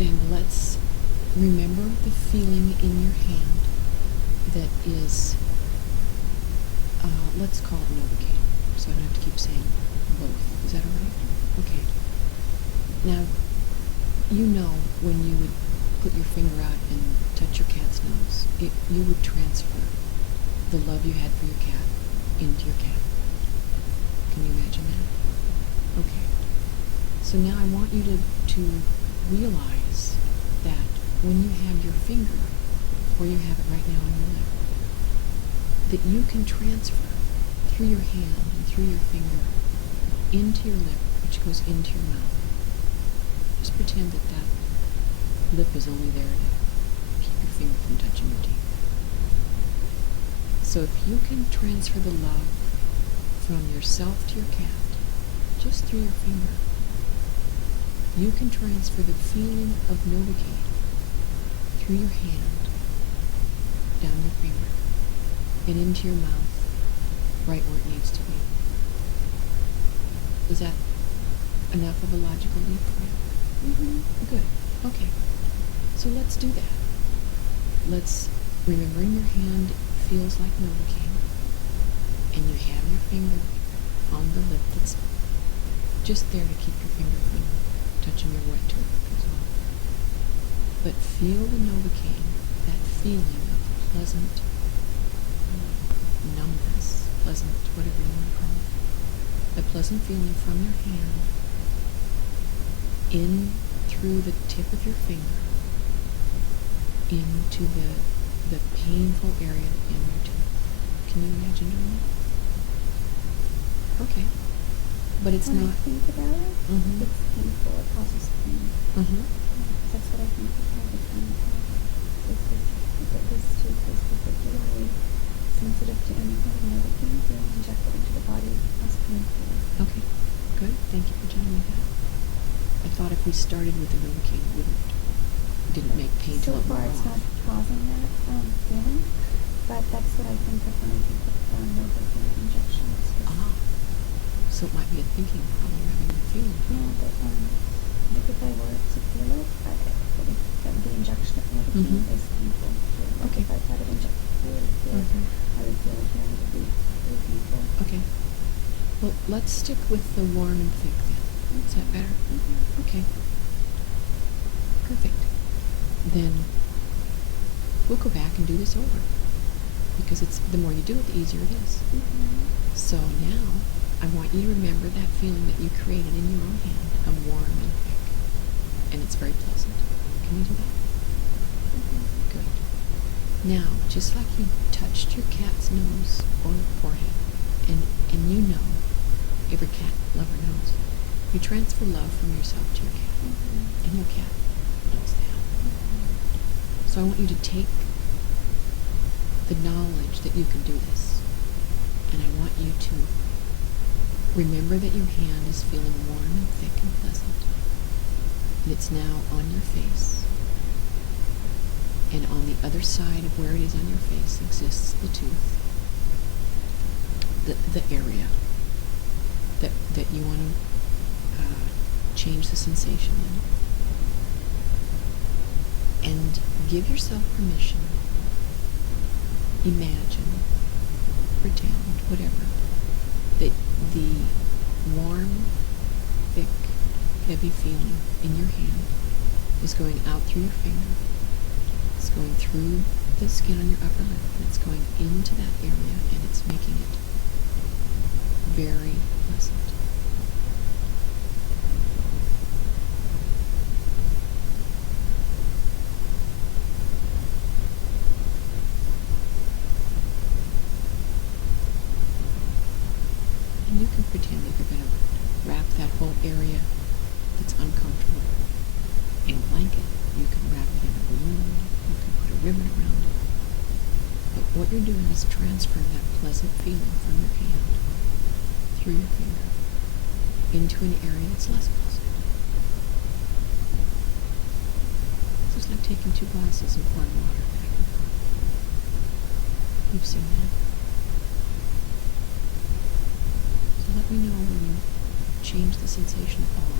then let's remember the feeling in your hand that is, let's call it Novocain, so I don't have to keep saying both. Is that all right? Okay. Now, you know when you would put your finger out and touch your cat's nose, you would transfer the love you had for your cat into your cat. Can you imagine that? Okay. So now I want you to realize that when you have your finger, where you have it right now on your lip, that you can transfer through your hand and through your finger into your lip, which goes into your mouth. Just pretend that that lip is only there to keep your finger from touching your teeth. So if you can transfer the love from yourself to your cat, just through your finger, you can transfer the feeling of Novocain through your hand, down your finger, and into your mouth, right where it needs to be. Is that enough of a logical leap for you? Mm-hmm. Good. Okay. So let's do that. Let's remember in your hand feels like Novocain, and you have your finger on the lip that's just there to keep your finger from touching your wet tooth. But feel the Novocain, that feeling of pleasant numbness, pleasant, whatever you want to call it, that pleasant feeling from your hand in through the tip of your finger into the painful area in your tooth. Can you imagine doing that? Okay. But it's when not... I think about it, it's painful. It causes pain. That's what I think of all the time. This tooth is particularly sensitive to any kind of Novocain being injected into the body. That's painful. Okay. Good. Thank you for telling me that. I thought if we started with the Novocain, it didn't make pain so till it far wore it's off. not causing that feeling, but that's what I think of when I think of Novocain injections. So it might be a thinking problem rather than a feeling problem. Yeah, but like if I were to feel it, the injection of Novocain is painful. Okay. If I've had it injected here, I would feel it here and it would be really painful. Okay. Well, let's stick with the warm and thick then. Is that better? Okay. Perfect. Then we'll go back and do this over, because the more you do it, the easier it is. So now I want you to remember that feeling that you created in your own hand of warm and thick, and it's very pleasant. Can you do that? Good. Now, just like you touched your cat's nose or forehead, and you know, every cat lover knows, you transfer love from yourself to your cat, and your cat knows that. So I want you to take the knowledge that you can do this, and I want you to remember that your hand is feeling warm and thick and pleasant, and it's now on your face, and on the other side of where it is on your face exists the tooth, the area that you want to change the sensation in. And give yourself permission, imagine, pretend, whatever, that the warm, thick, heavy feeling in your hand is going out through your finger. It's going through the skin on your upper lip, and it's going into that area, and it's making it very pleasant. And you can pretend that you're going to wrap that whole area that's uncomfortable in a blanket. You can wrap it in a balloon. You can put a ribbon around it. But what you're doing is transferring that pleasant feeling from your hand through your finger into an area that's less pleasant. It's just like taking 2 glasses and pouring water back and forth. You've seen that. So let me know when you change the sensation of all